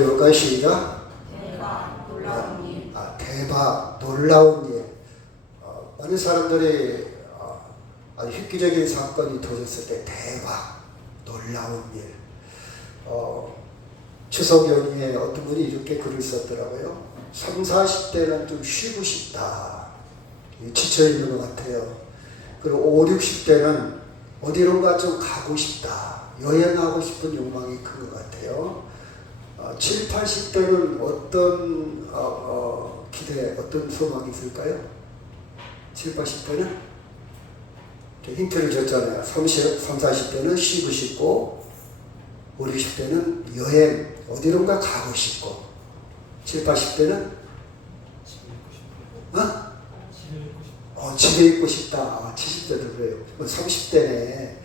한번 해볼까요? 시작. 대박 놀라운 일. 대박 놀라운 일. 많은 사람들이 아주 획기적인 사건이 터졌을 때 대박 놀라운 일. 추석 연휴에 어떤 분이 이렇게 글을 썼더라고요. 30, 40대는 좀 쉬고 싶다. 지쳐있는 것 같아요. 그리고 5, 60대는 어디론가 좀 가고 싶다. 여행하고 싶은 욕망이 큰 것 같아요. 7, 80대는 어떤 기대, 어떤 소망이 있을까요? 7, 80대는? 힌트를 줬잖아요. 30, 40대는 쉬고 싶고 5, 60대는 여행, 어디론가 가고 싶고 7, 80대는? 집에 있고 싶다. 70대도 그래요. 30대네.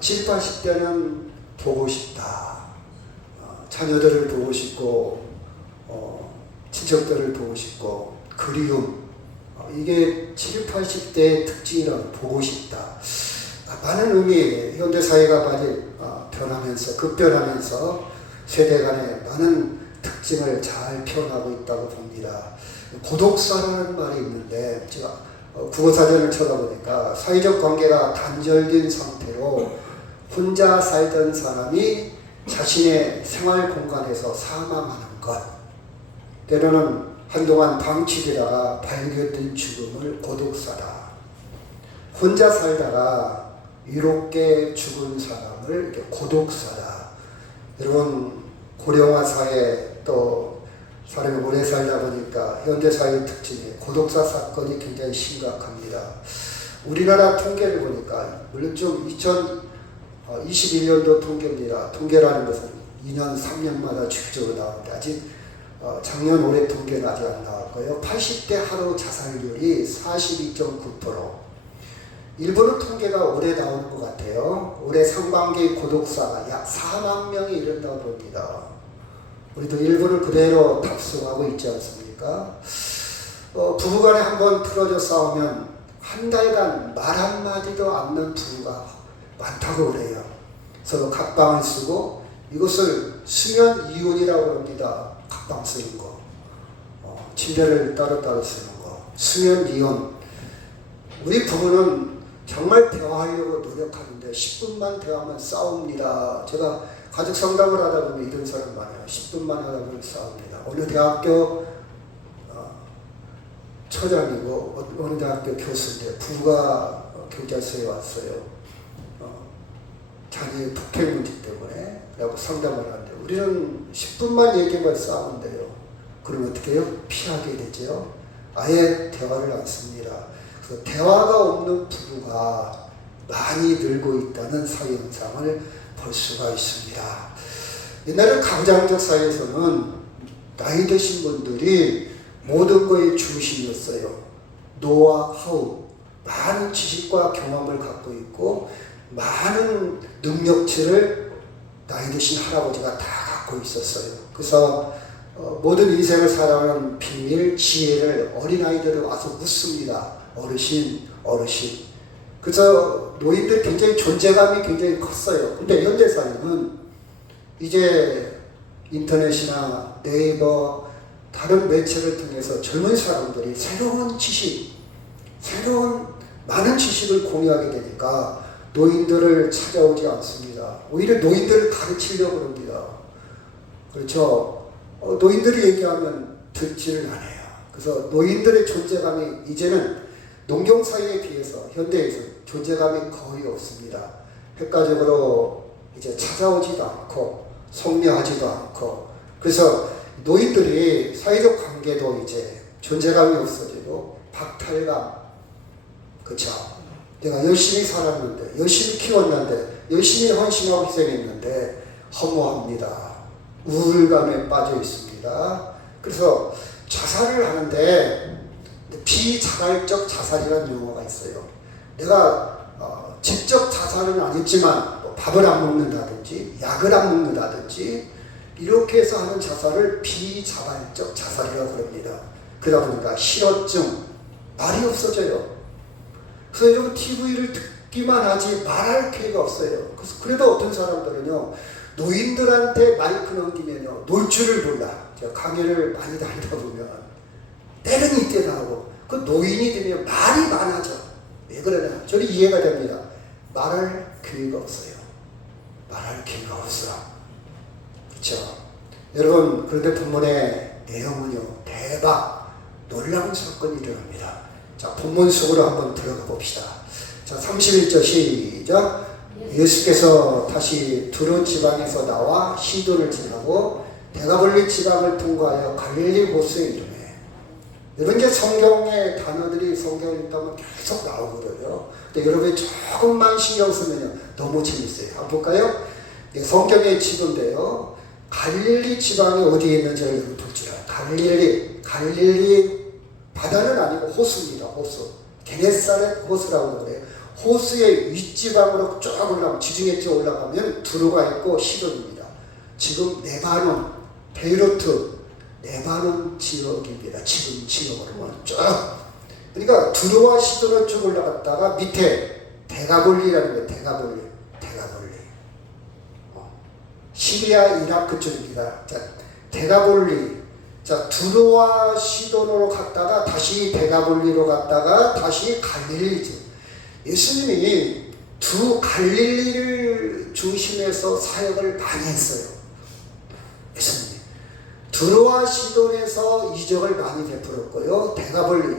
7, 80대는 보고 싶다. 자녀들을 보고 싶고 친척들을 보고 싶고 그리움. 이게 7, 80대의 특징이라고 보고 싶다. 많은 의미, 현대사회가 많이 변하면서 급변하면서 세대 간에 많은 특징을 잘 표현하고 있다고 봅니다. 고독사라는 말이 있는데 제가 국어사전을 쳐다보니까 사회적 관계가 단절된 상태로 혼자 살던 사람이 자신의 생활 공간에서 사망하는 것, 때로는 한동안 방치되다가 발견된 죽음을 고독사다. 혼자 살다가 이롭게 죽은 사람을 이렇게 고독사다. 여러분, 고령화 사회 또 사람이 오래 살다 보니까 현대사회의 특징이 고독사 사건이 굉장히 심각합니다. 우리나라 통계를 보니까 물론 좀 2021년도 통계입니다. 통계라는 것은 2년, 3년마다 주기적으로 나오는데 아직 작년 올해 통계는 아직 안 나왔고요. 80대 하루 자살률이 42.9%. 일본은 통계가 올해 나오는 것 같아요. 올해 상반기 고독사가 약 4만 명이 이른다고 봅니다. 우리도 일본을 그대로 탑승하고 있지 않습니까? 부부간에 한번 틀어져 싸우면 한 달간 말 한마디도 않는 부부가 많다고 그래요. 서로 각방을 쓰고 이것을 수면 이혼이라고 합니다. 각방 쓰는 거. 침대를 따로따로 쓰는 거. 수면 이혼. 우리 부부는 정말 대화하려고 노력하는데 10분만 대화하면 싸웁니다. 제가 가족 상담을 하다 보면 이런 사람 많아요. 10분만 하다 보면 싸웁니다. 어느 대학교 처장이고 어느 대학교 교수인데 부부가 경찰서에 왔어요. 자녀의 폭행 문제 때문에 라고 상담을 하는데 우리는 10분만 얘기하면 싸우는데요. 그럼 어떻게 해요? 피하게 되죠. 아예 대화를 안 씁니다. 그래서 대화가 없는 부부가 많이 늘고 있다는 사회 현상을 볼 수가 있습니다. 옛날에 가부장적 사회에서는 나이 드신 분들이 모든 것의 중심이었어요. 노하우, 많은 지식과 경험을 갖고 있고 많은 능력치를 나이 드신 할아버지가 다 갖고 있었어요. 그래서 모든 인생을 살아가는 비밀, 지혜를 어린아이들을 와서 묻습니다. 어르신. 그래서 노인들 굉장히 존재감이 굉장히 컸어요. 근데 현대사회는 이제 인터넷이나 네이버 다른 매체를 통해서 젊은 사람들이 새로운 지식, 많은 지식을 공유하게 되니까 노인들을 찾아오지 않습니다. 오히려 노인들을 가르치려고 합니다. 그렇죠? 노인들이 얘기하면 듣지를 않아요. 그래서 노인들의 존재감이 이제는 농경사회에 비해서 현대에서 존재감이 거의 없습니다. 효과적으로 이제 찾아오지도 않고 성려하지도 않고 그래서 노인들이 사회적 관계도 이제 존재감이 없어지고 박탈감, 그렇죠? 내가 열심히 살았는데 열심히 키웠는데 열심히 헌신하고 희생했는데 허무합니다. 우울감에 빠져 있습니다. 그래서 자살을 하는데 비자발적 자살이라는 용어가 있어요. 내가 직접 자살은 안 했지만 밥을 안 먹는다든지 약을 안 먹는다든지 이렇게 해서 하는 자살을 비자발적 자살이라고 합니다. 그러다 보니까 실어증, 말이 없어져요. 그래서 여러분 TV를 듣기만 하지 말할 기회가 없어요. 그래서 그래도 어떤 사람들은요 노인들한테 마이크 넘기면요 놀 줄을 몰라. 제가 강의를 많이 다니다 보면 때는 이때 나오고 그 노인이 되면 말이 많아져. 왜 그러냐? 저는 이해가 됩니다. 말할 기회가 없어요. 말할 기회가 없어. 그렇죠? 여러분, 그런데 본문의 내용은요 대박 놀라운 사건이 일어납니다. 자, 본문 속으로 한번 들어가 봅시다. 자, 31절 시작. 예수께서 다시 두로 지방에서 나와 시돈을 지나고 데가볼리 지방을 통과하여 갈릴리 호수에 이르매. 여러분, 이제 성경의 단어들이 성경을 읽다면 계속 나오거든요. 근데 여러분이 조금만 신경 쓰면요 너무 재밌어요. 한번 볼까요? 네, 성경의 지도인데요. 갈릴리 지방이 어디에 있는지 여러분 볼 줄 알아요. 갈릴리 바다는 아니고 호수입니다. 호수. 게네사렛 호수라고 그래요. 호수의 윗지방으로 쭉 올라가면, 지중해 쪽 올라가면 두로가 있고 시돈입니다. 지금 레바논, 베이루트, 레바논 지역입니다. 지금 지역으로 쭉. 그러니까 두로와 시돈을 쭉 올라갔다가 밑에 데가볼리라는 거예요. 데가볼리. 시리아, 이라크 쪽입니다. 자, 데가볼리. 자, 두로와 시돈으로 갔다가 다시 데가볼리로 갔다가 다시 갈릴리죠. 예수님이 두 갈릴리를 중심해서 사역을 많이 했어요. 예수님이 두로와 시돈에서 이적을 많이 베풀었고요. 데가볼리,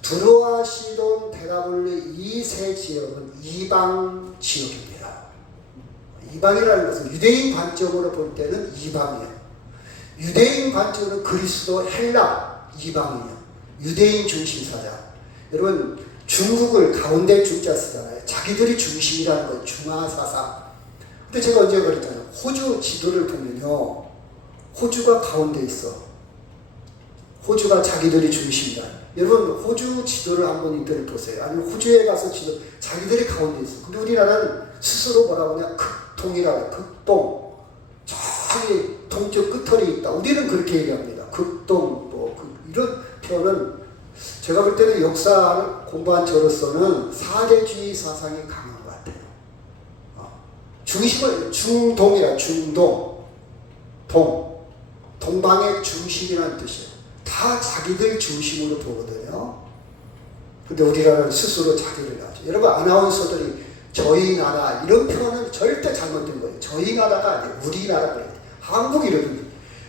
두로와 시돈, 데가볼리 이 세 지역은 이방 지역입니다. 이방이라는 것은 유대인 관점으로 볼 때는 이방이에요. 유대인 관점으로 그리스도, 헬라, 이방이에요. 유대인 중심사자. 여러분, 중국을 가운데 중자 쓰잖아요. 자기들이 중심이라는 거예요. 중화사상. 근데 제가 언제 그랬잖아요. 호주 지도를 보면요. 호주가 가운데 있어. 호주가 자기들이 중심이다. 여러분, 호주 지도를 한번 인터넷 보세요. 아니면 호주에 가서 지도, 자기들이 가운데 있어. 근데 우리나라는 스스로 뭐라고 하냐. 극동이라고, 극동. 저기 동쪽 끝털이 있다. 우리는 그렇게 얘기합니다. 극동, 이런 표현은 제가 볼 때는 역사를 공부한 저로서는 사대주의 사상이 강한 것 같아요. 중심을, 중동이라, 중동. 동방의 중심이라는 뜻이에요. 다 자기들 중심으로 보거든요. 근데 우리나라는 스스로 자기를 낳죠. 여러분, 아나운서들이 저희 나라 이런 표현은 절대 잘못된 거예요. 저희 나라가 아니에요. 우리나라 그래요. 한국 이름이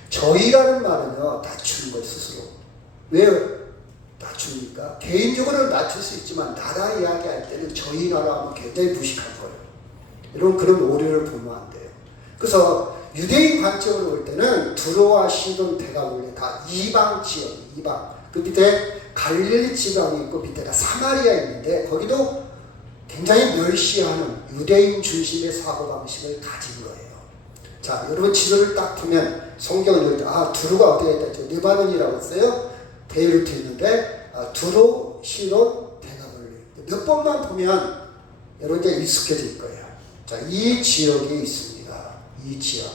저희라는 말은요 낮추는 거예요. 스스로. 왜 낮춥니까? 개인적으로는 낮출 수 있지만 나라 이야기할 때는 저희 나라 하면 굉장히 무식한 거예요. 여러분, 그런 오류를 보면 안 돼요. 그래서 유대인 관점으로 볼 때는 두로와 시돈, 데가볼리 다 이방 지역, 이방. 그 밑에 갈릴리 지방이 있고 밑에가 사마리아 있는데 거기도 굉장히 멸시하는 유대인 중심의 사고방식을 가진 거예요. 자, 여러분 지도를 딱 보면 성경을 읽을 때 두로가 어디에 있다 했죠? 레바논이라고 했어요. 베이루트 있는데 두로, 시돈, 데가볼리. 몇 번만 보면 여러분 이제 익숙해질 거예요. 자, 이 지역이 있습니다. 이 지역.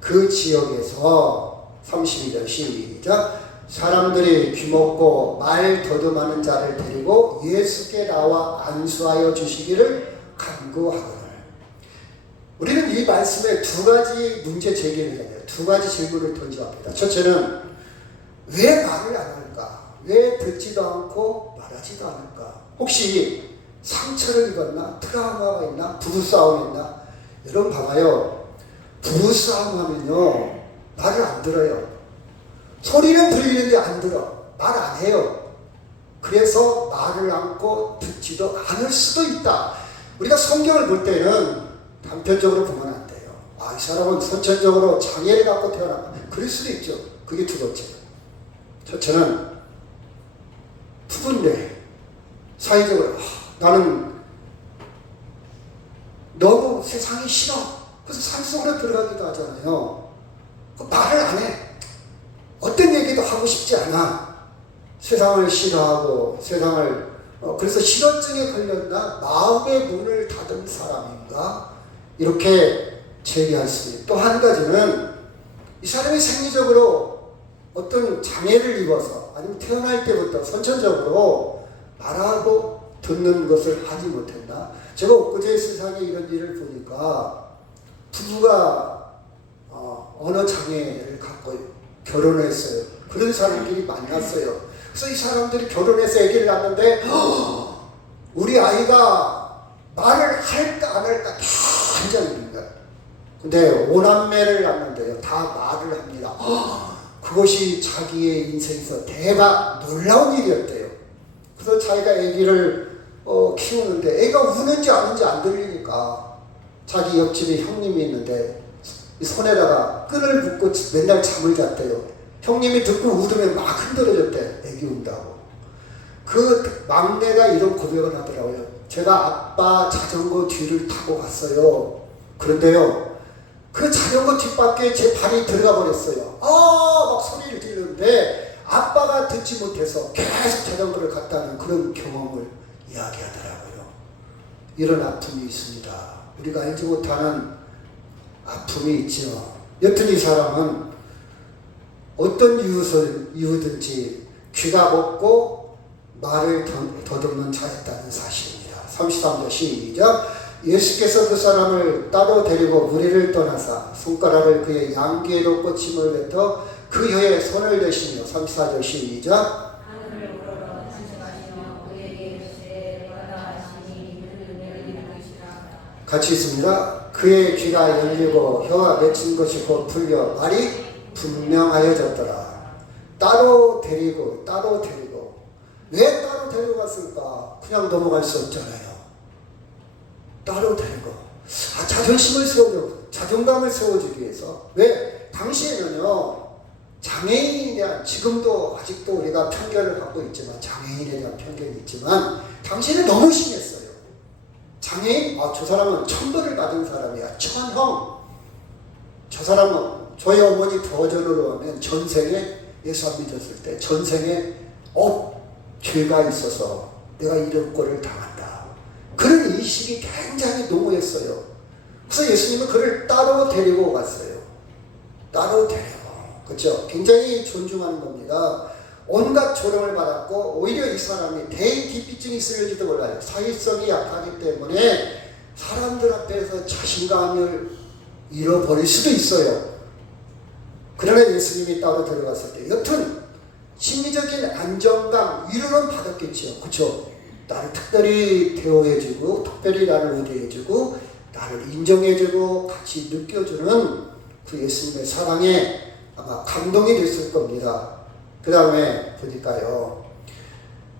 그 지역에서 32절 시작. 사람들이 귀먹고 말 더듬하는 자를 데리고 예수께 나와 안수하여 주시기를 간구하거늘. 우리는 이 말씀에 두 가지 문제 제기를 해야 돼요. 두 가지 질문을 던져봅니다. 첫째는 왜 말을 안 할까? 왜 듣지도 않고 말하지도 않을까? 혹시 상처를 입었나? 트라우마가 있나? 부부싸움 했나? 여러분 봐봐요. 부부싸움 하면요 말을 안 들어요. 소리는 들리는데 안 들어. 말 안 해요. 그래서 말을 않고 듣지도 않을 수도 있다. 우리가 성경을 볼 때는 단편적으로 보면 안 돼요. 이 사람은 선천적으로 장애를 갖고 태어났다. 그럴 수도 있죠. 그게 두 번째. 첫째는 부분대 사회적으로 나는 너무 세상이 싫어. 그래서 산속으로 들어가기도 하잖아요. 말을 안 해. 어떤 얘기도 하고 싶지 않아. 세상을 싫어하고 세상을 그래서 실언증에 걸렸나? 마음의 문을 닫은 사람인가? 이렇게 제기할 수 있어요. 또 한 가지는 이 사람이 생리적으로 어떤 장애를 입어서 아니면 태어날 때부터 선천적으로 말하고 듣는 것을 하지 못했나? 제가 엊그제 세상에 이런 일을 보니까 부부가 언어 장애를 갖고 결혼했어요. 그런 사람끼리 만났어요. 그래서 이 사람들이 결혼해서 아기를 낳는데 우리 아이가 말을 할까 안 할까 굉장히 거예요. 근데 5남매를 낳는데요. 다 말을 합니다. 그것이 자기의 인생에서 대박 놀라운 일이었대요. 그래서 자기가 아기를 키우는데 애가 우는지 아는지 안 들리니까 자기 옆집에 형님이 있는데 손에다가 끈을 묶고 맨날 잠을 잤대요. 형님이 듣고 울으면 막 흔들어졌대. 애기 운다고. 그 막내가 이런 고백을 하더라고요. 제가 아빠 자전거 뒤를 타고 갔어요. 그런데요, 그 자전거 뒷바퀴에 제 발이 들어가 버렸어요. 막 소리를 지르는데 아빠가 듣지 못해서 계속 자전거를 갔다는 그런 경험을 이야기하더라고요. 이런 아픔이 있습니다. 우리가 알지 못하는 아픔이 있죠. 여튼 이 사람은 어떤 이유든지 귀가 먹고 말을 더듬는 자였다는 사실입니다. 33절 시작. 예수께서 그 사람을 따로 데리고 무리를 떠나사 손가락을 그의 양귀에로 꽂힘을 뱉어 그 혀에 손을 대시며 34절 시작. 하늘을 우러러 탄식하시며 그에게 이르시되 받아 하시니 그는 열리는 것이라. 같이 있습니다. 그의 귀가 열리고 혀가 맺힌 것이 곧 풀려 말이 분명하여졌더라. 따로 데리고 왜 따로 데려갔을까? 그냥 넘어갈 수 없잖아요. 따로 데리고 자존심을 세워주고 자존감을 세워주기 위해서. 왜? 당시에는요, 장애인에 대한, 지금도 아직도 우리가 편견을 갖고 있지만 장애인에 대한 편견이 있지만 당시에는 너무 심했어요. 장애인? 저 사람은 천벌을 받은 사람이야. 천형. 저 사람은, 저희 어머니 버전으로 하면 전생에 예수 안 믿었을 때 전생에 죄가 있어서 내가 이런 꼴을 당한다. 그런 인식이 굉장히 농후했어요. 그래서 예수님은 그를 따로 데리고 갔어요. 따로 데리고. 그렇죠? 굉장히 존중하는 겁니다. 온갖 조롱을 받았고 오히려 이 사람이 대인기피증이 있을지도 몰라요. 사회성이 약하기 때문에 사람들 앞에서 자신감을 잃어버릴 수도 있어요. 그러나 예수님이 따로 데려갔을 때 여튼 심리적인 안정감, 위로는 받았겠죠. 그렇죠? 나를 특별히 대우해주고 특별히 나를 우대해주고 나를 인정해주고 같이 느껴주는 그 예수님의 사랑에 아마 감동이 됐을 겁니다. 그 다음에 보니까요,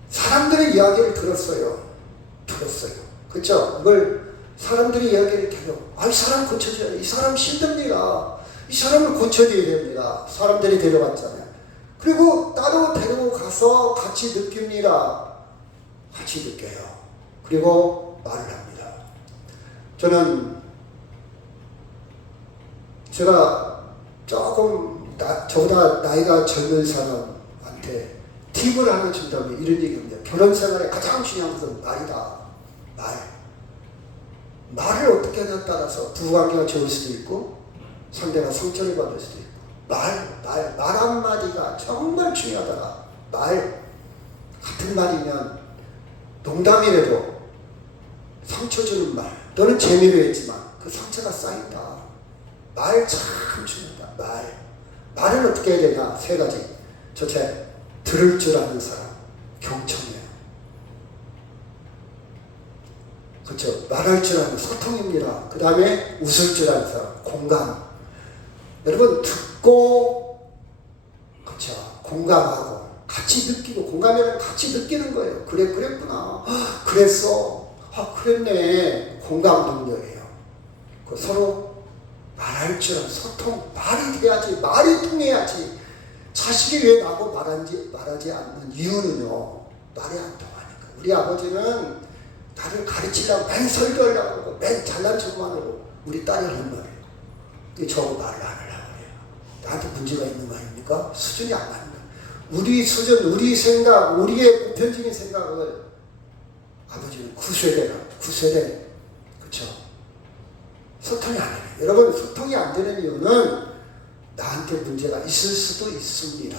사람들의 이야기를 들었어요. 그렇죠? 이걸 사람들이 이야기를 들어. 이 사람 고쳐줘야 돼. 이 사람 힘듭니다. 이 사람을 고쳐줘야 됩니다. 사람들이 데려갔잖아요. 그리고 따로 데리고 가서 같이 느낍니다. 같이 느껴요. 그리고 말을 합니다. 제가 조금 저보다 나이가 젊은 사람한테 팁을 하나 준다면 이런 얘기입니다. 결혼 생활에 가장 중요한 것은 말이다. 말을 어떻게 하냐에 따라서 부부관계가 좋을 수도 있고 상대가 상처를 받을 수도 있고 말 한마디가 정말 중요하더라. 같은 말이면 농담이라도 상처 주는 말, 너는 재미로 했지만 그 상처가 쌓인다. 말 참 중요하다. 말은 어떻게 해야 되냐? 3가지. 첫째, 들을 줄 아는 사람, 경청해요. 그렇죠? 말할 줄 아는 소통입니다. 그 다음에 웃을 줄 아는 사람, 공감. 여러분, 듣고, 그렇죠? 공감하고 같이 느끼고, 공감이란 같이 느끼는 거예요. 그랬구나. 그랬어. 그랬네. 공감 능력이에요. 서로 말할 줄 아는 소통, 말이 돼야지, 말이 통해야지. 자식이 왜 나하고 말하지 않는 이유는요, 말이 안 통하니까. 우리 아버지는 나를 가르치려고 맨 설교하려고 하고 맨 잘난 척만 하고 우리 딸이 하는 말이에요. 저하고 말을 안 하려고 해요. 나한테 문제가 있는 거 아닙니까? 수준이 안 맞는 거예요. 우리 수준, 우리 생각, 우리의 보편적인 생각을 아버지는 구세대. 그렇죠? 소통이 안 돼요. 여러분, 소통이 안 되는 이유는 나한테 문제가 있을 수도 있습니다.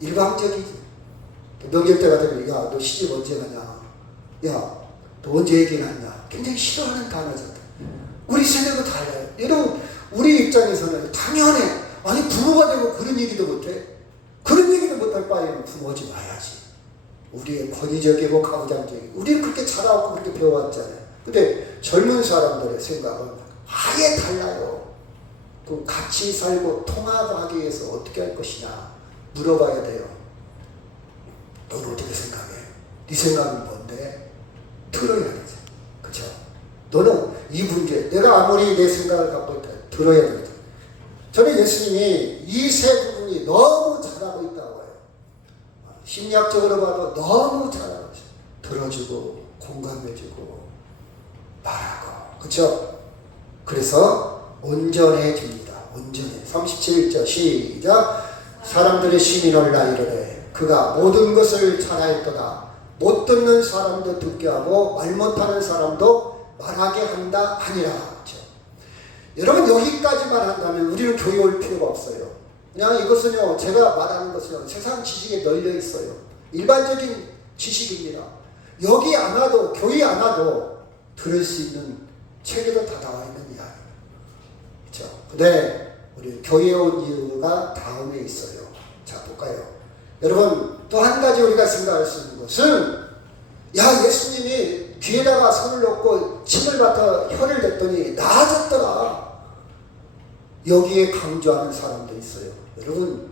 일방적이지. 명절 때가 되면, 야, 너 시집 언제 가냐? 야, 너 언제 얘기하냐? 굉장히 싫어하는 단어잖아. 우리 세대도 달라요. 여러분, 우리 입장에서는 당연해. 아니, 부모가 되고 그런 얘기도 못해? 그런 얘기도 못할 바에는 부모지 마야지. 우리의 권위적이고 가부장적이고, 우리는 그렇게 자라왔고 그렇게 배워왔잖아요. 근데 젊은 사람들의 생각은 아예 달라요. 그럼 같이 살고 통합하기 위해서 어떻게 할 것이냐 물어봐야 돼요. 너는 어떻게 생각해? 네 생각은 뭔데? 들어야 되죠. 그쵸? 너는 이 문제, 내가 아무리 내 생각을 갖고 있다 들어야 되죠. 저는 예수님이 이 세 부분이 너무 잘하고 있다고 해요. 심리학적으로 봐도 너무 잘하고 있어요. 들어주고 공감해주고 말하고, 그쵸? 그래서 온전해집니다. 온전해. 37절 시작. 사람들의 시민을 이르되 그가 모든 것을 잘하였도다. 못 듣는 사람도 듣게 하고 말 못하는 사람도 말하게 한다 하니라. 그렇죠? 여러분, 여기까지만 한다면 우리는 교회 올 필요가 없어요. 그냥 이것은요, 제가 말하는 것은요, 세상 지식에 널려 있어요. 일반적인 지식입니다. 여기 안 와도, 교회 안 와도 들을 수 있는 책에도 다 나와 있는 이야기. 그렇죠? 근데 우리 교회에 온 이유가 다음에 있어요. 자, 볼까요? 여러분, 또 한 가지 우리가 생각할 수 있는 것은, 야, 예수님이 귀에다가 손을 넣고 침을 맡아 혀를 댔더니 나아졌더라. 여기에 강조하는 사람도 있어요. 여러분,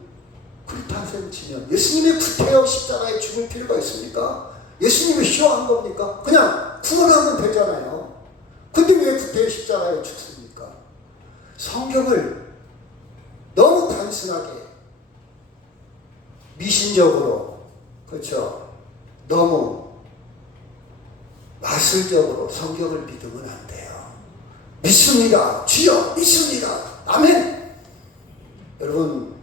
그렇다는 셈 치면 예수님이 구태여 십자가에 죽을 필요가 있습니까? 예수님이 쉬워한 겁니까? 그냥 구원하면 되잖아요. 근데 왜 구태여 십자가에 죽습니까? 성경을 너무 단순하게 미신적으로, 그렇죠? 너무 마술적으로 성경을 믿으면 안 돼요. 믿습니다. 주여 믿습니다. 아멘. 여러분,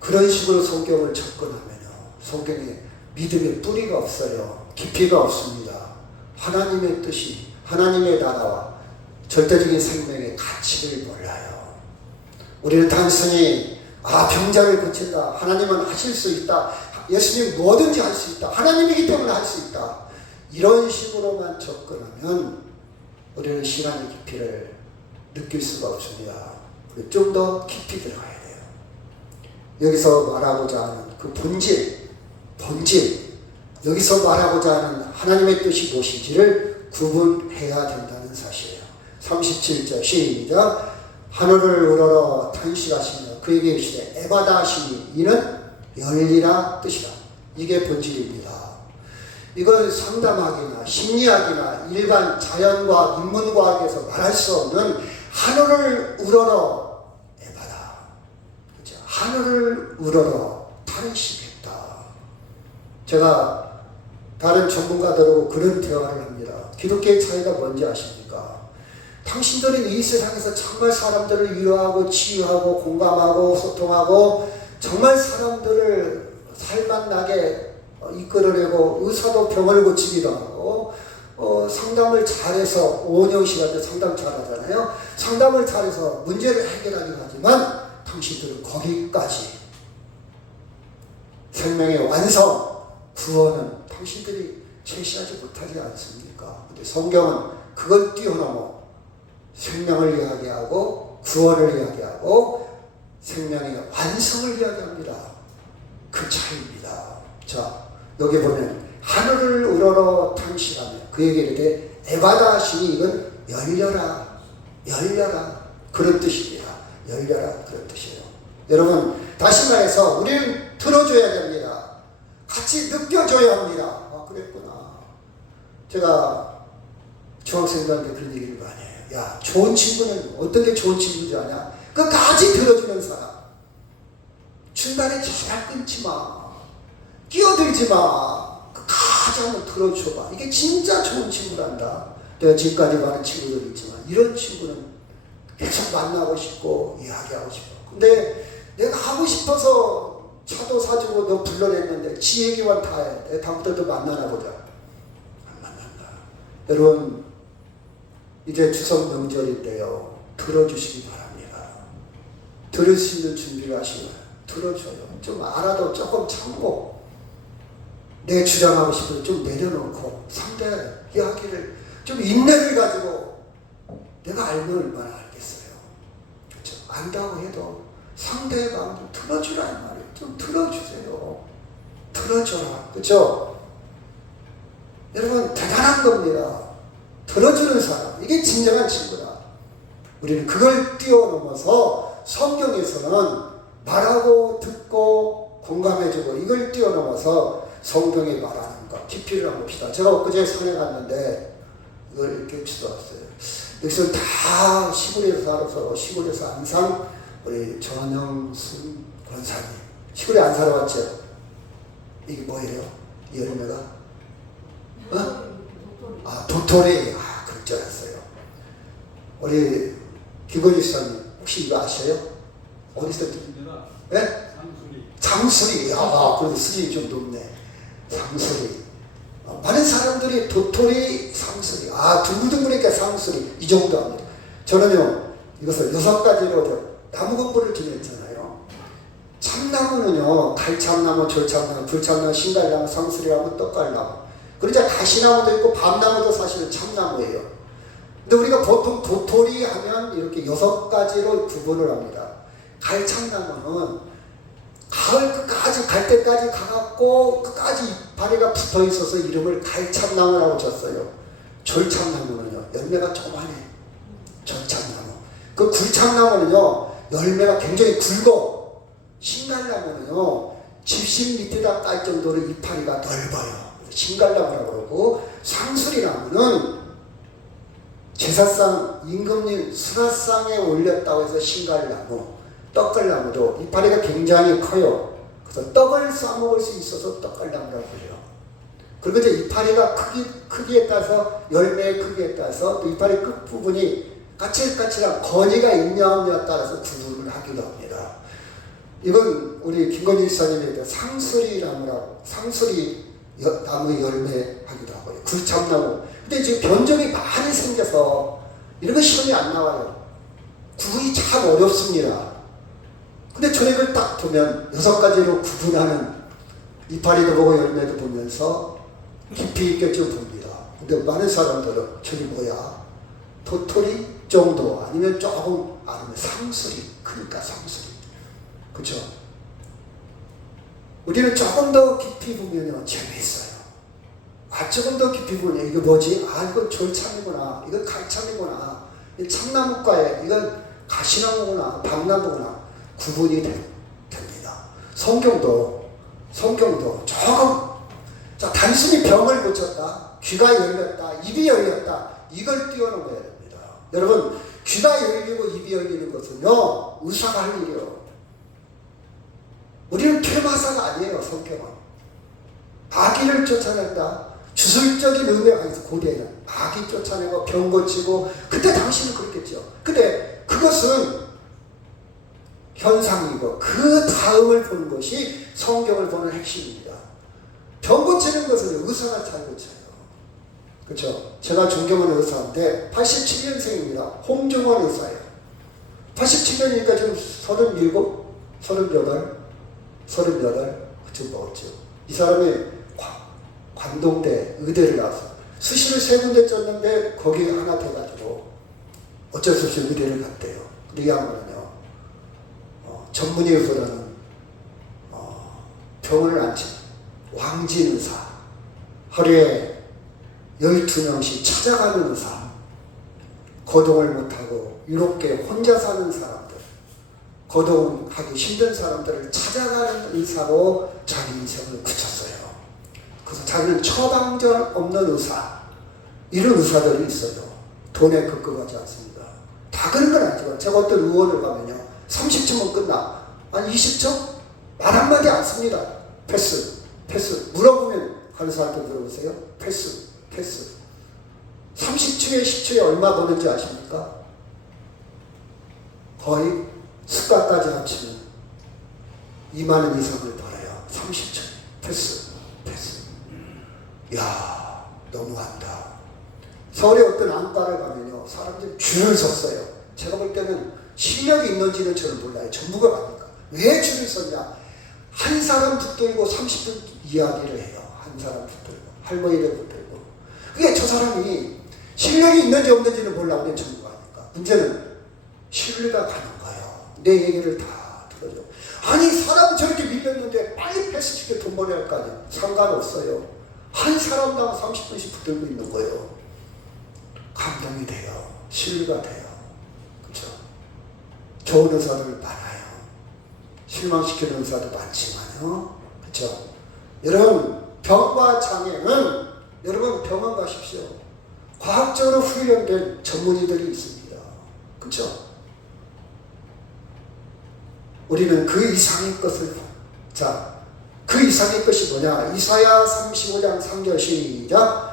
그런 식으로 성경을 접근하면요, 성경에 믿음의 뿌리가 없어요. 깊이가 없습니다. 하나님의 뜻이, 하나님의 나라와 절대적인 생명의 가치를 몰라요. 우리는 단순히 병자를 고친다, 하나님은 하실 수 있다, 예수님 뭐든지 할 수 있다, 하나님이기 때문에 할 수 있다, 이런 식으로만 접근하면 우리는 신앙의 깊이를 느낄 수가 없습니다. 좀 더 깊이 들어가야 돼요. 여기서 말하고자 하는 그 본질, 여기서 말하고자 하는 하나님의 뜻이 무엇인지를 구분해야 된다는 사실이에요. 37절 시작. 하늘을 우러러 탄식하시며 그에게 이르시되 에바다 하시니 이는 열리라 뜻이라. 이게 본질입니다. 이건 상담학이나 심리학이나 일반 자연과학, 인문과학에서 말할 수 없는 하늘을 우러러 에바다. 그렇죠? 하늘을 우러러 탄식했다. 제가 다른 전문가들하고 그런 대화를 합니다. 기독교의 차이가 뭔지 아십니까? 당신들은 이 세상에서 정말 사람들을 위로하고 치유하고 공감하고 소통하고 정말 사람들을 살맛나게 이끌어내고 의사도 병을 고치기도 하고 상담을 잘해서 오은영 씨한테 상담 잘하잖아요. 상담을 잘해서 문제를 해결하긴 하지만 당신들은 거기까지 생명의 완성, 구원은 당신들이 제시하지 못하지 않습니까? 근데 성경은 그걸 뛰어넘어 생명을 이야기하고 구원을 이야기하고 생명의 완성을 이야기합니다. 그 차이입니다. 자, 여기 보면 하늘을 우러러 탄식하며 그에게 이르되 에바다 하시니 이건 열려라, 열려라, 그런 뜻입니다. 열려라, 그런 뜻이에요. 여러분, 다시 말해서 우리는 들어줘야 됩니다. 같이 느껴줘야 합니다. 그랬구나. 제가 중학생들한테 그런 얘기를 많이 해요. 야, 좋은 친구는 어떤 게 좋은 친구인지 아냐? 끝까지 들어주는 사람. 중간에 잘 끊지 마. 끼어들지 마. 끝까지 한번 들어줘봐. 이게 진짜 좋은 친구란다. 내가 지금까지 많은 친구들 있지만 이런 친구는 계속 만나고 싶고 이야기하고 싶어. 근데 내가 하고 싶어서 차도 사주고 너 불러냈는데 지 얘기만 다 해. 내가 다음부터 만나나 보자. 안 만난다. 여러분, 이제 추석 명절인데요. 들어주시기 바랍니다. 들을 수 있는 준비를 하시면 들어줘요. 좀 알아도 조금 참고 내 주장하고 싶은 좀 내려놓고 상대 이야기를 좀 인내를 가지고 내가 알면 얼마나 알겠어요. 그렇죠? 안다고 해도 상대방 좀 들어주란 말이에요. 좀 들어주세요. 들어줘라. 그렇죠? 여러분 대단한 겁니다. 들어주는 사람, 이게 진정한 친구다. 우리는 그걸 뛰어넘어서 성경에서는 말하고 듣고 공감해주고 이걸 뛰어넘어서 성경이 말하는 것 깊이를 한번 봅시다. 제가 엊그제 산에 갔는데 이걸 이렇게 치도왔어요. 여기서 다 시골에서 살아서 시골에서 항상 우리 전영순 권사님 시골에 안 살아왔죠? 이게 뭐예요? 이 열매가? 어? 아, 도토리. 아, 그럴 줄 알았어요. 우리 김건희 씨님 혹시 이거 아셔요? 어디서? 네? 장수리. 아, 그래도 수준이 좀 높네. 장수리. 많은 사람들이 도토리, 상수리. 아, 둥글둥글하니까 상수리. 이 정도 합니다. 저는요, 이것을 6가지로 나무 공부를 좀 했잖아요. 참나무는요, 달참나무, 절참나무, 불참나무, 신갈나무, 상수리나무, 떡갈나무. 그러자 가시나무도 있고 밤나무도 사실은 참나무예요. 근데 우리가 보통 도토리 하면 이렇게 6가지로 구분을 합니다. 갈참나무는 가을 끝까지 갈 때까지 가갖고 끝까지 이파리가 붙어 있어서 이름을 갈참나무라고 줬어요. 절참나무는요, 열매가 조그만해. 절참나무. 그 굴참나무는요, 열매가 굉장히 굵어. 신갈나무는요, 집신 밑에다 깔 정도로 이파리가 넓어요. 신갈나무라고 그러고, 상수리나무는 제사상 임금님 수라상에 올렸다고 해서 신갈나무, 떡갈나무도 이파리가 굉장히 커요. 그래서 떡을 싸먹을 수 있어서 떡갈나무라고 해요. 그리고 이제 이파리가 크기에 따라서 열매의 크기에 따라서 또 이파리 끝부분이 까칠까칠한 거지가 있냐 없냐에 따라서 구분을 하기도 합니다. 이건 우리 김건희 지사님에 상수리나무라고, 상수리 나무 열매 하기도 하고요. 굴참나무. 근데 지금 변종이 많이 생겨서 이런 거 시험이 안 나와요. 구분이 참 어렵습니다. 근데 저녁을 딱 보면 6가지로 구분하는 이파리도 보고 열매도 보면서 깊이 있게 좀 봅니다. 근데 많은 사람들은 저기 뭐야? 도토리 정도 아니면 조금 아니면 상수리. 그러니까 상수리. 그렇죠? 우리는 조금 더 깊이 보면 재미있어요. 아, 조금 더 깊이 보면 이거 뭐지? 아, 이건 졸참이구나. 이건 갈참이구나. 이 참나무과에 이건 가시나무구나. 밤나무구나. 구분이 됩니다. 성경도 조금, 자, 단순히 병을 고쳤다, 귀가 열렸다, 입이 열렸다, 이걸 뛰어넘어야 됩니다. 여러분, 귀가 열리고 입이 열리는 것은요, 의사가 할 일이요. 우리는 퇴마사가 아니에요. 성경은 아기를 쫓아낸다, 주술적인 의미가 있어. 고대에는 아기 쫓아내고 병 고치고, 그때 당신은 그랬겠죠. 근데 그것은 현상이고 그 다음을 보는 것이 성경을 보는 핵심입니다. 병 고치는 것은 의사가 잘 고쳐요. 그렇죠? 제가 존경하는 의사인데 87년생입니다. 홍정원 의사예요. 87년이니까 지금 37, 38 그쯤 먹었죠. 이 사람이 관동대 의대를 나와서 수시를 3군데 쪘는데 거기 하나 돼가지고 어쩔 수 없이 의대를 갔대요. 근데 이 양반은요, 전문의 의사라는 병원을 안 치는 왕진 의사, 하루에 12명씩 찾아가는 의사, 거동을 못하고 유럽계 혼자 사는 사람들, 거동하기 힘든 사람들을 찾아가는 의사로 자기 인생을 굳혔어요. 그래서 자기는 처방전 없는 의사, 이런 의사들이 있어요. 돈에 급급하지 않습니다. 다 그런 건 아니지만 제가 어떤 의원을 가면요, 30초면 끝나. 아니 20초? 말 한마디 안 씁니다. 패스. 물어보면 가는 사람한테 물어보세요. 패스. 30초에 10초에 얼마 버는지 아십니까? 거의 습가까지 합치면 2만 원 이상을 벌어요. 30초. 패스. 이야, 너무한다. 서울에 어떤 안과를 가면요, 사람들이 줄을 섰어요. 제가 볼 때는 실력이 있는지는 저는 몰라요. 전부가 가니까. 왜 줄을 섰냐? 한 사람 붙들고 30분 이야기를 해요. 한 사람 붙들고, 할머니를 붙들고. 그게 저 사람이 실력이 있는지 없는지는 몰라. 그냥 전부가 하니까. 이제는 신뢰가 가는 거예요. 내 얘기를 다 들어줘. 아니 사람 저렇게 밀렸는데 빨리 패스시켜 돈 벌어야 할 거 아니에요. 상관없어요. 한 사람당 30분씩 붙들고 있는 거예요. 감동이 돼요. 신뢰가 돼요. 그렇죠? 좋은 의사들 많아요. 실망시키는 의사도 많지만요. 그렇죠? 여러분 병과 장애는 여러분 병원 가십시오. 과학적으로 훈련된 전문의들이 있습니다. 그렇죠? 우리는 그 이상의 것을 자, 그 이상의 것이 뭐냐? 이사야 35장 3절 시작.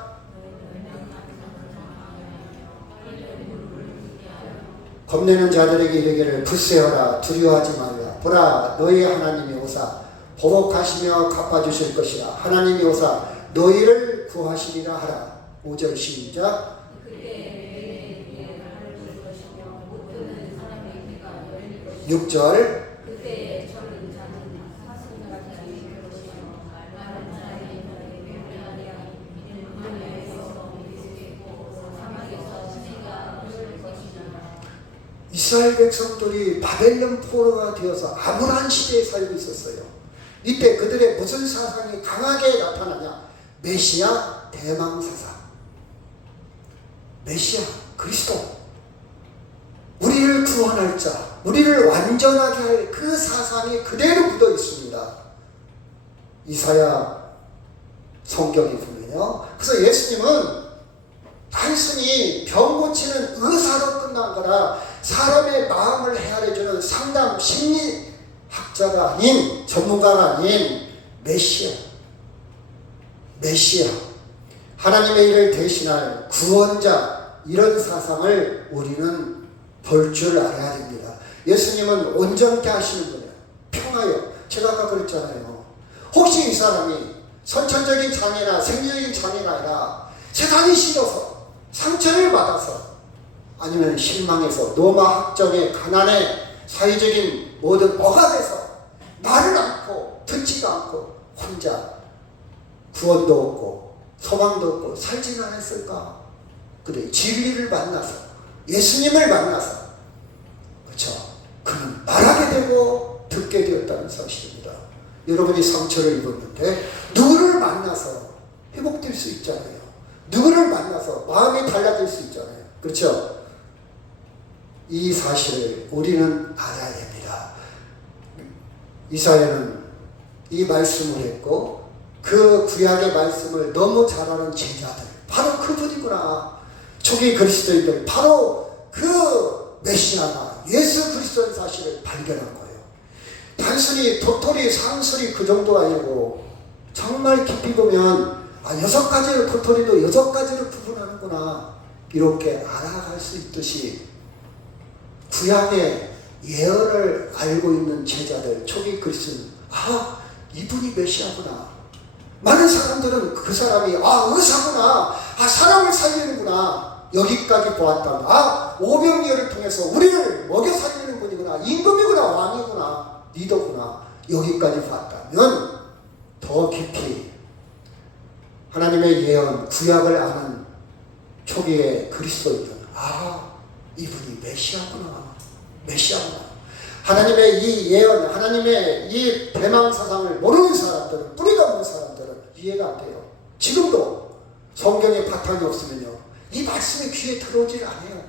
겁내는 자들에게 이르기를 불새어라 두려워하지 말라. 보라 너희 하나님이 오사 보복하시며 갚아주실 것이라. 하나님이 오사 너희를 구하시리라 하라. 5절 시작. 6절 이스라엘 백성들이 바벨론 포로가 되어서 암울한 시대에 살고 있었어요. 이때 그들의 무슨 사상이 강하게 나타나냐? 메시아 대망 사상. 메시아 그리스도. 우리를 구원할 자, 우리를 완전하게 할 그 사상이 그대로 묻어 있습니다. 이사야 성경에 보면요. 그래서 예수님은 단순히 병 고치는 의사로 끝난 거라 사람의 마음을 헤아려주는 상담 심리학자가 아닌, 전문가가 아닌 메시아. 하나님의 일을 대신할 구원자, 이런 사상을 우리는 볼 줄 알아야 됩니다. 예수님은 온전케 하시는 분이에요. 평화요. 제가 아까 그랬잖아요. 혹시 이 사람이 선천적인 장애나 생리적인 장애가 아니라 세상이 싫어서 상처를 받아서 아니면 실망해서 노마 학정에 가난에 사회적인 모든 억압에서 말을 않고 듣지도 않고 혼자 구원도 없고 소망도 없고 살지는 않았을까? 그래 진리를 만나서 예수님을 만나서 그렇죠? 그는 말하게 되고 듣게 되었다는 사실입니다. 여러분이 상처를 입었는데 누구를 만나서 회복될 수 있잖아요. 누구를 만나서 마음이 달라질 수 있잖아요. 그렇죠? 이 사실을 우리는 알아야 됩니다. 이사야는 이 말씀을 했고 그 구약의 말씀을 너무 잘 아는 제자들 바로 그분이구나. 초기 그리스도인들 바로 그 메시아가 예수 그리스도의 사실을 발견한 거예요. 단순히 도토리 상술이 그 정도 아니고 정말 깊이 보면 6가지로 도토리도 6가지로 구분하는구나 이렇게 알아갈 수 있듯이 구약의 예언을 알고 있는 제자들 초기 그리스도는 이분이 메시아구나. 많은 사람들은 그 사람이 의사구나, 사람을 살리는구나 여기까지 보았다면 오병이어를 통해서 우리를 먹여 살리는 분이구나, 임금이구나, 왕이구나, 리더구나 여기까지 봤다면 더 깊이 하나님의 예언 구약을 아는 초기의 그리스도인들은 이분이 메시아구나. 하나님의 이 예언, 하나님의 이 대망 사상을 모르는 사람들은, 뿌리가 없는 사람들은 이해가 안 돼요. 지금도 성경에 바탕이 없으면요 이 말씀이 귀에 들어오질 않아요.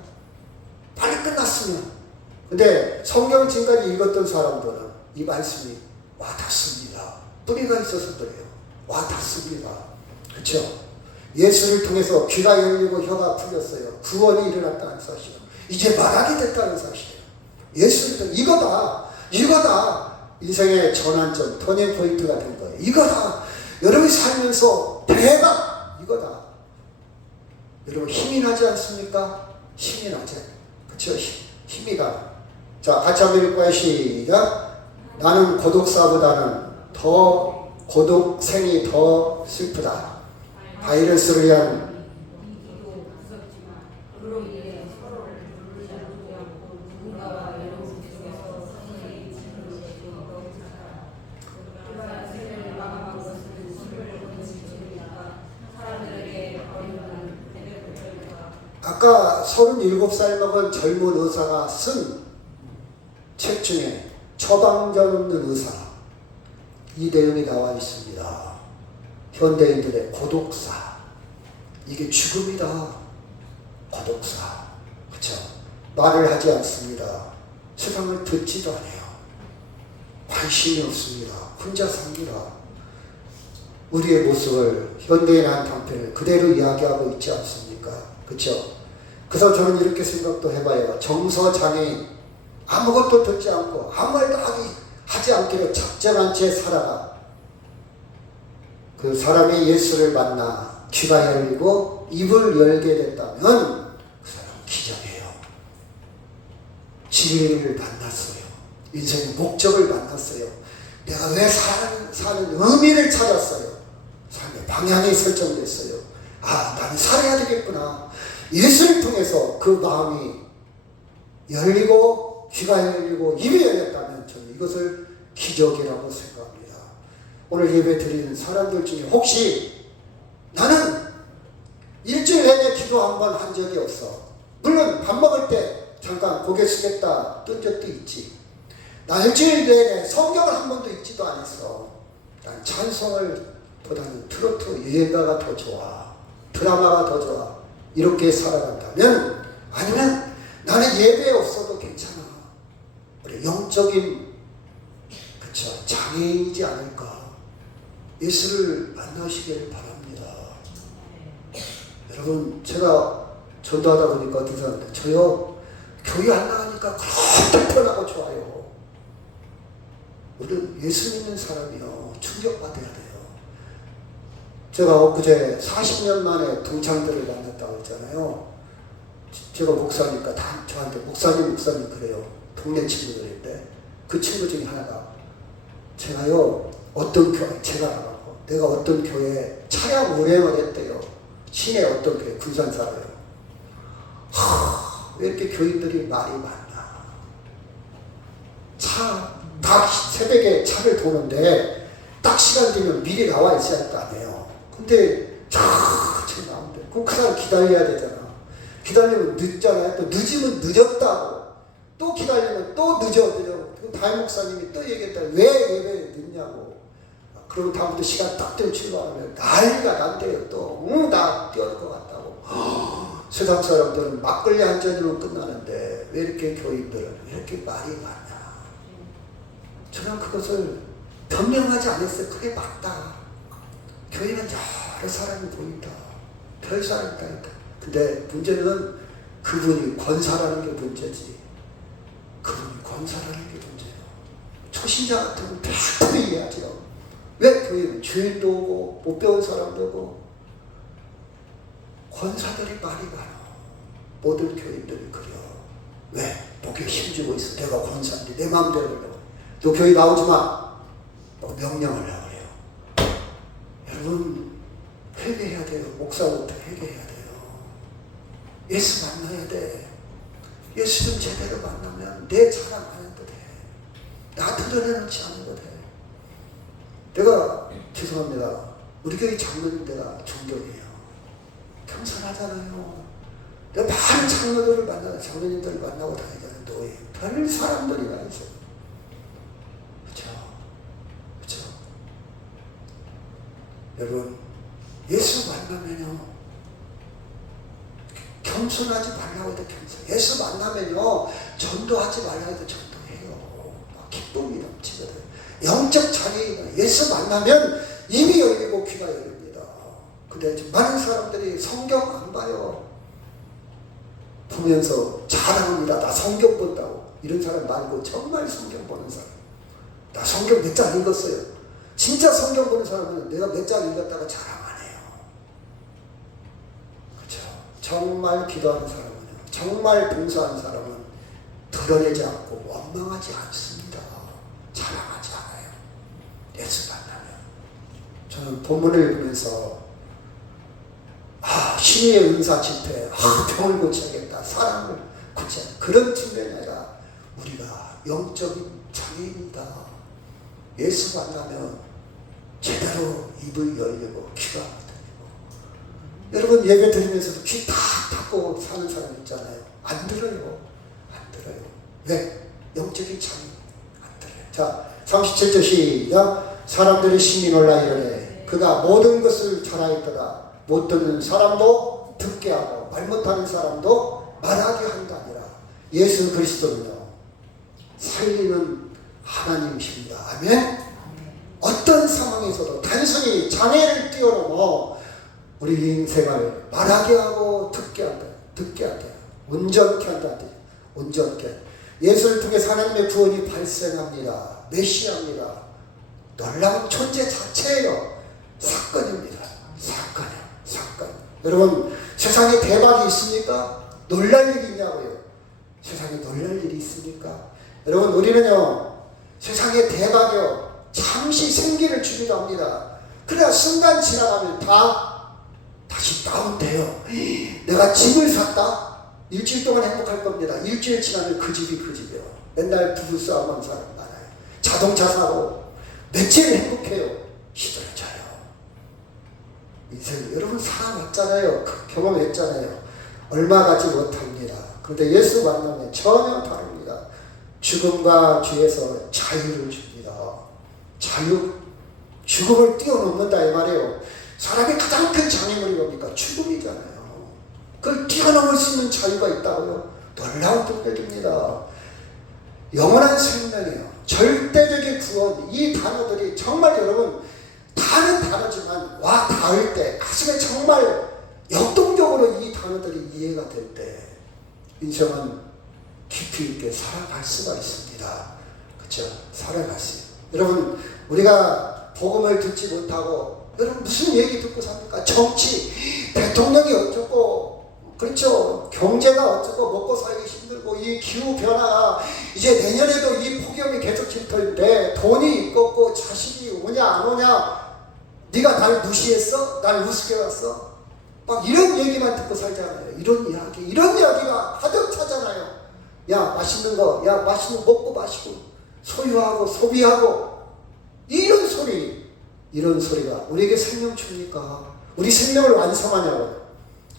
빨리 끝났으면. 근데 성경을 지금까지 읽었던 사람들은 이 말씀이 와닿습니다. 뿌리가 있어서 그래요. 와닿습니다. 그렇죠? 예수를 통해서 귀가 열리고 혀가 풀렸어요. 구원이 일어났다는 사실. 이제 말하게 됐다는 사실이에요. 예수를 통해 이거다. 인생의 전환점, 터닝 포인트가 된 거예요. 이거다. 여러분이 살면서 대박 이거다. 여러분 힘이 나지 않습니까? 힘이 나죠. 그렇죠? 힘이 나. 자, 같이 한번 읽고요. 시작. 나는 고독사보다는 더 고독생이 더 슬프다. 바이러스를 위한 아까 37살 먹은 젊은 의사가 쓴 책 중에 처방전 없는 의사, 이 내용이 나와 있습니다. 현대인들의 고독사, 이게 죽음이다. 고독사, 그쵸? 말을 하지 않습니다. 세상을 듣지도 않아요. 관심이 없습니다. 혼자 삽니다. 우리의 모습을 현대인 한 단편을 그대로 이야기하고 있지 않습니까? 그쵸? 그래서 저는 이렇게 생각도 해봐요. 정서장애인, 아무것도 듣지 않고 아무 말도 하지 않기로 작정한 채 살아가. 그 사람이 예수를 만나 귀가 열리고 입을 열게 됐다면 그 사람 기적이에요. 진리를 만났어요. 인생의 목적을 만났어요. 내가 왜 사는 의미를 찾았어요. 삶의 방향이 설정됐어요. 아, 나는 살아야 되겠구나. 예수를 통해서 그 마음이 열리고 귀가 열리고 입이 열렸다면 저는 이것을 기적이라고 생각합니다. 오늘 예배 드리는 사람들 중에 혹시 나는 일주일 내내 기도 한 번 한 적이 없어. 물론 밥 먹을 때 잠깐 고개 숙였다 뜬 적도 있지. 나 일주일 내내 성경을 한 번도 읽지도 않았어. 난 찬송을 보다는 트로트 예배가 더 좋아. 드라마가 더 좋아. 이렇게 살아간다면, 아니면 나는 예배에 없어도 괜찮아. 우리 영적인, 그쵸, 장애인이지 않을까. 예수를 만나시길 바랍니다. 여러분, 제가 전도하다 보니까 어떤 사람들, 저요, 교회 안 나가니까 그렇게 편하고 좋아요. 우리는 예수 믿는 사람이요, 충격받아야 돼요. 제가 엊그제 40년 만에 동창들을 만났다고 했잖아요. 제가 목사니까 다 저한테 목사님 그래요. 동네 친구들인데 그 친구 중에 하나가 제가요 어떤 교회 제가 나가고 내가 어떤 교회에 차량 운행을 했대요. 시내 어떤 교회 군산사로요. 왜 이렇게 교인들이 말이 많나. 다 새벽에 차를 도는데 딱 시간 되면 미리 나와 있어야 할 거 아니에요. 근데 천천히 나오는데 그 사람 기다려야 되잖아. 기다리면 늦잖아요. 또 늦으면 늦었다고. 또 기다리면 또 늦어. 담임 목사님이 또 얘기했다. 왜 예배에 늦냐고. 그러고 다음부터 시간 딱 되면 출발하면 난리가 난대요. 또 나 뛰어올 것 같다고. 세상 사람들은 막걸리 한 잔으로 끝나는데 왜 이렇게 교인들은 이렇게 말이 많냐. 저는 그것을 변명하지 않았어요. 그게 맞다. 교회는 여러 사람이 보인다. 별 사람이 다 있다. 근데 문제는 그분이 권사라는 게 문제지. 그분이 권사라는 게 문제예요. 초신자 같으면 perfectly 이해하죠. 왜 교회는 주인도 오고 못 배운 사람도 오고 권사들이 말이 많아. 모든 교인들이 그려. 왜? 목에 힘주고 있어. 내가 권사인데 내 마음대로 하려고. 너 교회 나오지 마. 너 명령을 하고 그래요. 여러분 회개해야 돼요. 목사부터 회개해야 돼요. 예수 만나야 돼. 예수 좀 제대로 만나면 내 자랑 안 해도 돼. 나 드러내놓지 않아도 돼. 내가 죄송합니다. 우리 교회 장로님 내가 존경해요. 겸손하잖아요. 내가 많은 장로들을 만나고 장로님들을 만나고 다니잖아요. 노예. 별 사람들이 많으세요. 그렇죠? 여러분 예수 만나면요 겸손하지 말라고 해도 겸손. 예수 만나면요 전도하지 말라고 해도 전도해요. 기쁨이 넘치거든. 영적 장애인 예수 만나면 입이 열리고 귀가 열립니다. 근데 많은 사람들이 성경 안 봐요. 보면서 자랑합니다. 나 성경 본다고. 이런 사람 말고 정말 성경 보는 사람. 나 성경 몇 장 읽었어요. 진짜 성경 보는 사람은 내가 몇 장 읽었다가 자랑 안 해요. 그렇죠? 정말 기도하는 사람은, 정말 봉사하는 사람은 드러내지 않고 원망하지 않습니다. 자랑하지 않아요. 예수 만나면. 저는 본문을 읽으면서 신의의 은사 집회, 병을 고쳐야겠다, 사람을 고쳐야 그런 측면이 아니라 우리가 영적인 장애인이다. 예수 만나면 제대로 입을 열리고 귀가 열리고. 여러분 예배 드리면서도 귀 탁 갖고 사는 사람 있잖아요. 안 들어요. 안 들어요. 왜? 영적인 창이 안 들어요. 자, 37절 시작. 사람들이 심히 놀라 이르되 그가 모든 것을 잘 알더라. 못 듣는 사람도 듣게 하고 말 못하는 사람도 말하게 한다 아니라. 예수 그리스도는요, 살리는 하나님이십니다. 아멘. 어떤 상황에서도 단순히 장애를 뛰어넘어 우리 인생을 말하게 하고 듣게 한다. 듣게 한다. 온전케 한다. 온전케. 예수를 통해 하나님의 구원이 발생합니다. 메시아입니다. 놀라운 존재 자체예요. 사건입니다. 사건이요. 사건. 여러분, 세상에 대박이 있습니까? 놀랄 일이 있냐고요? 세상에 놀랄 일이 있습니까? 여러분, 우리는요, 세상에 대박이요, 잠시 생기를 주기도 합니다. 그래야 순간 지나가면 다시 다운돼요. 내가 집을 샀다? 일주일 동안 행복할 겁니다. 일주일 지나면 그 집이요. 맨날 부부싸움 하는 사람 많아요. 자동차 사고 며칠 행복해요. 시들어져요. 인생 여러분 살아왔잖아요. 경험했잖아요. 얼마 가지 못합니다. 그런데 예수 만나면 전혀 다릅니다. 죽음과 죄에서 자유를 줍니다. 자유, 죽음을 뛰어넘는다 이 말이에요. 사람의 가장 큰 장애물이 뭡니까? 죽음이잖아요. 그걸 뛰어넘을 수 있는 자유가 있다고요? 놀라운 분별입니다. 영원한 생명이에요. 절대적인 구원, 이 단어들이 정말 여러분 다른 단어지만 와 닿을 때 가슴에 정말 역동적으로 이 단어들이 이해가 될 때 인생은 깊이 있게 살아갈 수가 있습니다. 그렇죠? 살아갈 수 있어요. 여러분, 우리가 복음을 듣지 못하고 여러분 무슨 얘기 듣고 삽니까? 정치, 대통령이 어쩌고, 그렇죠? 경제가 어쩌고, 먹고 살기 힘들고, 이 기후변화, 이제 내년에도 이 폭염이 계속 질 텐데 돈이 있고 자식이 오냐 안 오냐, 네가 날 무시했어? 날 우습게 봤어? 막 이런 얘기만 듣고 살잖아요. 이런 이야기가 하도 차잖아요. 야, 맛있는 거, 야, 맛있는 거 먹고 마시고 소유하고 소비하고, 이런 소리가 우리에게 생명 줍니까? 우리 생명을 완성하냐고요.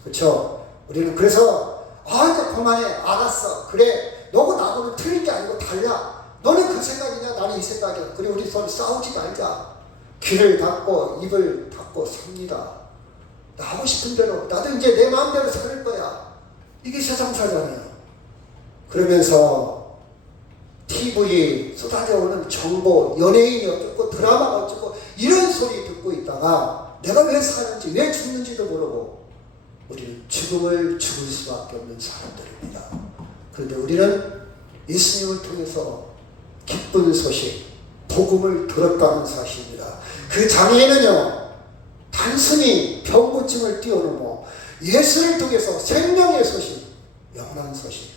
그렇죠? 우리는 그래서 이제 그만해. 알았어. 그래. 너고 나고는 틀린 게 아니고 달라. 너는 그 생각이냐, 나는 이 생각이야. 그래, 우리 서로 싸우지 말자. 귀를 닫고 입을 닫고 삽니다. 나 하고 싶은 대로, 나도 이제 내 마음대로 살 거야. 이게 세상사잖아요. 그러면서 TV에 쏟아져오는 정보, 연예인이 어쩌고 드라마가 어쩌고 이런 소리 듣고 있다가 내가 왜 사는지 왜 죽는지도 모르고 우리는 죽음을 죽을 수밖에 없는 사람들입니다. 그런데 우리는 예수님을 통해서 기쁜 소식, 복음을 들었다는 사실입니다. 그 장애인은요, 단순히 병고침을 뛰어넘어 예수를 통해서 생명의 소식, 영원한 소식,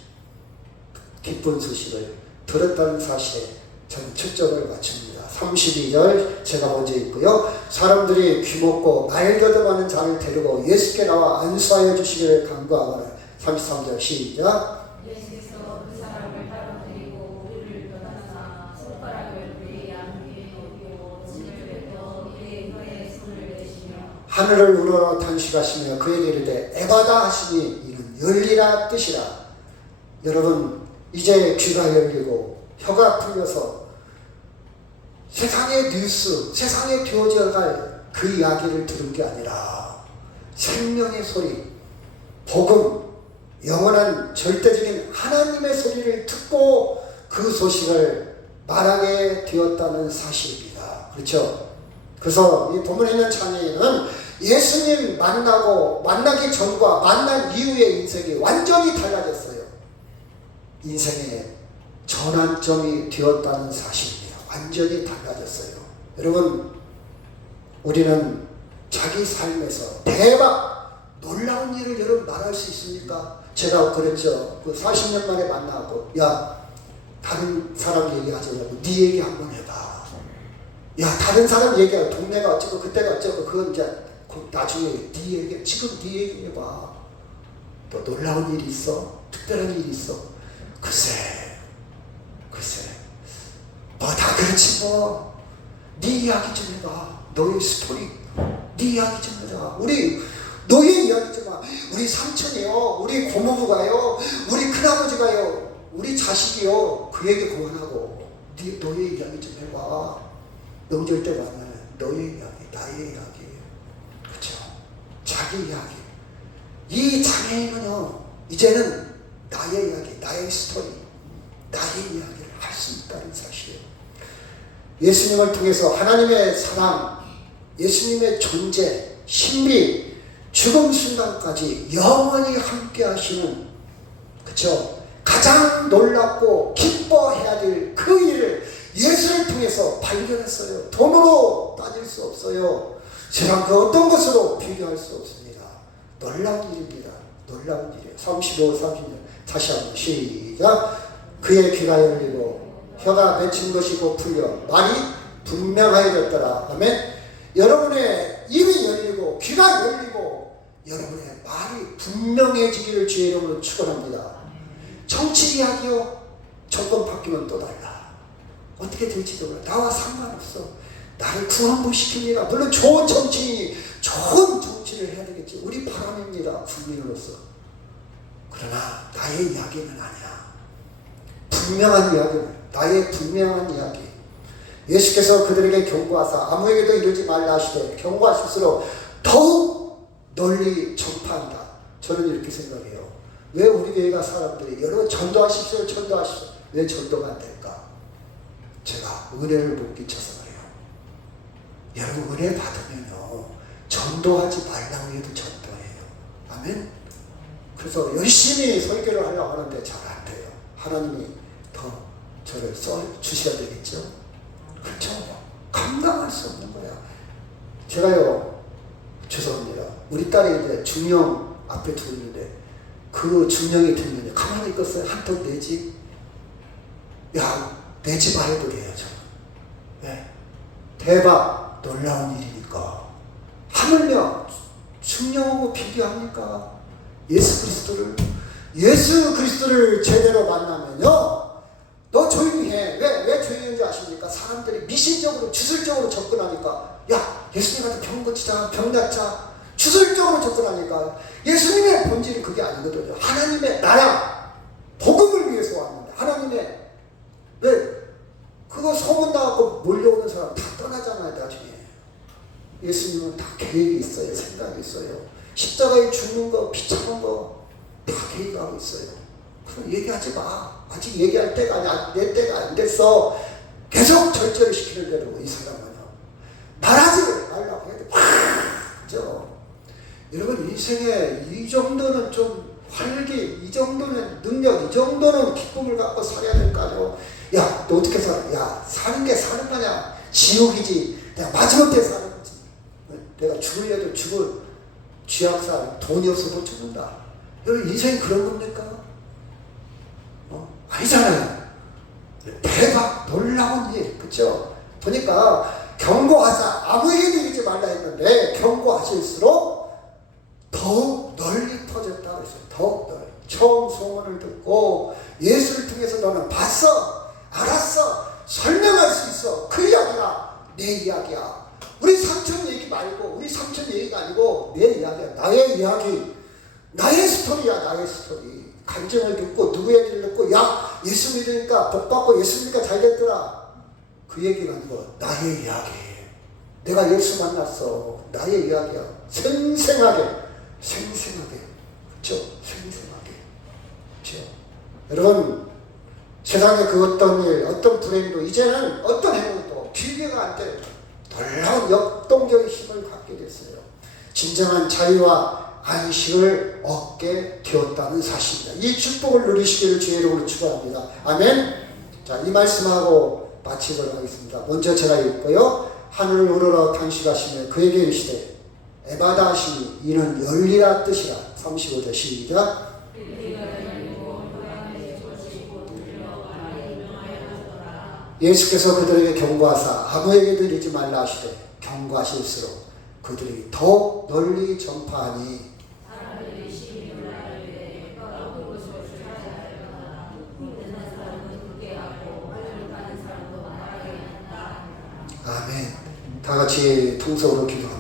기쁜 소식을 들었다는 사실에 저는 초점을 맞춥니다. 32절 제가 먼저 읽고요. 사람들이 귀먹고 말겨듬하는 자를 데리고 예수께 나와 안수하여 주시기를 간구하거늘. 33절 시작. 예수께서 그 사람을 따라드리고 우리를 떠나사 손가락을 그의 양귀에 놓고 침을 뱉어 그의 혀에 손을 대시며 하늘을 우러러 탄식하시며 그에게 이르되 에바다 하시니 이는 열리라 뜻이라. 여러분, 이제 귀가 열리고 혀가 풀려서 세상의 뉴스, 세상에 되어져갈 그 이야기를 들은 게 아니라 생명의 소리, 복음, 영원한 절대적인 하나님의 소리를 듣고 그 소식을 말하게 되었다는 사실입니다. 그렇죠? 그래서 이 본문에 있는 장애인은 예수님 만나기 전과 만난 이후의 인생이 완전히 달라졌어요. 인생의 전환점이 되었다는 사실입니다. 완전히 달라졌어요. 여러분, 우리는 자기 삶에서 대박 놀라운 일을 여러분 말할 수 있습니까? 제가 그랬죠. 그 40년 만에 만나고, 야, 다른 사람 얘기하지 말고 네 얘기 한번 해봐. 야, 다른 사람 얘기하고 동네가 어쩌고 그때가 어쩌고, 그건 이제 나중에 네 얘기, 지금 네 얘기 해봐. 또 놀라운 일이 있어? 특별한 일이 있어? 글쎄 뭐 다 그렇지 뭐. 네 이야기 좀 해봐. 너의 스토리, 네 이야기 좀 해봐. 우리 노예 이야기하지 마. 우리 삼촌이요, 우리 고모부가요, 우리 큰아버지가요, 우리 자식이요. 그 얘기 그만하고 네 노예 이야기 좀 해봐. 명절 때 만나면 너의 이야기, 나의 이야기, 그렇죠? 자기 이야기. 이 장애인은요, 이제는 나의 이야기, 나의 스토리, 나의 이야기를 할 수 있다는 사실이에요. 예수님을 통해서 하나님의 사랑, 예수님의 존재, 신비, 죽음 순간까지 영원히 함께 하시는, 그쵸? 가장 놀랍고 기뻐해야 될 그 일을 예수를 통해서 발견했어요. 돈으로 따질 수 없어요. 세상 그 어떤 것으로 비교할 수 없습니다. 놀라운 일입니다. 놀라운 일이에요. 35, 36 다시 한번 시작. 그의 귀가 열리고 혀가 맺힌 것이 곧 풀려 말이 분명하여졌더라. 아멘. 여러분의 입이 열리고 귀가 열리고 여러분의 말이 분명해지기를 주의 이름으로 축원합니다. 정치 이야기요, 정권 바뀌면 또 달라. 어떻게 될지도 몰라. 나와 상관없어. 나를 구원부시킵니다. 물론 좋은 정치인이 좋은 정치를 해야 되겠지. 우리 바람입니다. 국민으로서. 그러나 나의 이야기는 아니야. 분명한 이야기는, 나의 분명한 이야기. 예수께서 그들에게 경고하사 아무에게도 이르지 말라 하시되 경고하실수록 더욱 널리 전파한다. 저는 이렇게 생각해요. 왜 우리 교회가 사람들이 여러분 전도하십시오, 전도하십시오. 왜 전도가 안 될까? 제가 은혜를 못 끼쳐서 그래요. 여러분 은혜 받으면요, 전도하지 말라고 해도 전도해요. 아멘. 그래서 열심히 설교를 하려고 하는데 잘 안 돼요. 하나님이 더 저를 써 주셔야 되겠죠. 그렇죠. 감당할 수 없는 거야. 제가요, 죄송합니다. 우리 딸이 이제 중령 앞에 두고 있는데 그 중령이 들면 가만히 있겠어요? 한 턱 내지? 야, 내지 말아도 돼요, 저는. 네. 대박, 놀라운 일이니까. 하물며 중령하고 비교합니까? 예수 그리스도를 제대로 만나면요, 너 조용히 해. 왜 조용히 하는지 아십니까? 사람들이 미신적으로, 주술적으로 접근하니까, 야, 예수님한테 병 고치자, 병 낫자. 주술적으로 접근하니까 예수님의 본질이 그게 아니거든요. 하나님의 나라, 복음을 위해서 왔는데, 하나님의, 왜? 그거 소문 나갖고 몰려오는 사람 다 떠나잖아요, 나중에. 예수님은 다 계획이 있어요. 생각이 있어요. 십자가에 죽는 거, 비참한 거 다 계획하고 있어요. 그럼 얘기하지 마. 아직 얘기할 때가 아니야. 내 때가 안 됐어. 계속 절제를 시키는 대로 이 사람은요, 말하지 말라고 해도 그죠? 여러분 인생에 이 정도는 좀 활기, 이 정도는 능력, 이 정도는 기쁨을 갖고 살아야 될 거 아니에요. 야, 너 어떻게 살아? 야, 사는 게 사는 거냐? 지옥이지. 내가 마지못해 사는 거지. 내가 죽으려도 죽을 쥐약살, 돈이 없어 못 죽는다. 여러분 인생이 그런 겁니까? 아니잖아요. 대박, 놀라운 일, 그쵸? 보니까 경고하자, 아무에게도 이르지 말라 했는데 경고하실수록 더욱 널리 터졌다 그랬어요. 더욱 널리. 처음 소문을 듣고 예수를 통해서 너는 봤어, 알았어, 설명할 수 있어. 그 이야기가 내 이야기야. 우리 삼촌 얘기 말고, 우리 삼촌 얘기가 아니고 내 이야기야. 나의 이야기, 나의 스토리야. 나의 스토리. 간증을 듣고 누구 얘기를 듣고, 야, 예수 믿으니까 복 받고 예수 믿으니까 잘 됐더라. 그 얘기가 아니고 나의 이야기. 내가 예수 만났어. 나의 이야기야. 생생하게. 그렇죠? 생생하게. 그렇죠? 여러분, 세상에 그 어떤 일, 어떤 불행도, 이제는 어떤 행동도 비교가 안 돼. 놀라운 역동적인 힘을 갖게 됐어요. 진정한 자유와 안식을 얻게 되었다는 사실입니다. 이 축복을 누리시기를 주의 이름으로 축원합니다. 아멘. 자, 이 말씀하고 마치도록 하겠습니다. 먼저 제가 읽고요. 하늘을 우러러 탄식하시며 그에게 이르시되 에바다 하시니 이는 열리라 뜻이라. 35절 시작. 예수께서 그들에게 경고하사 아무에게도 이르지 말라 하시되 경고하실수록 그들이 더욱 널리 전파하니 아멘. 다 같이 통성으로 기도합니다.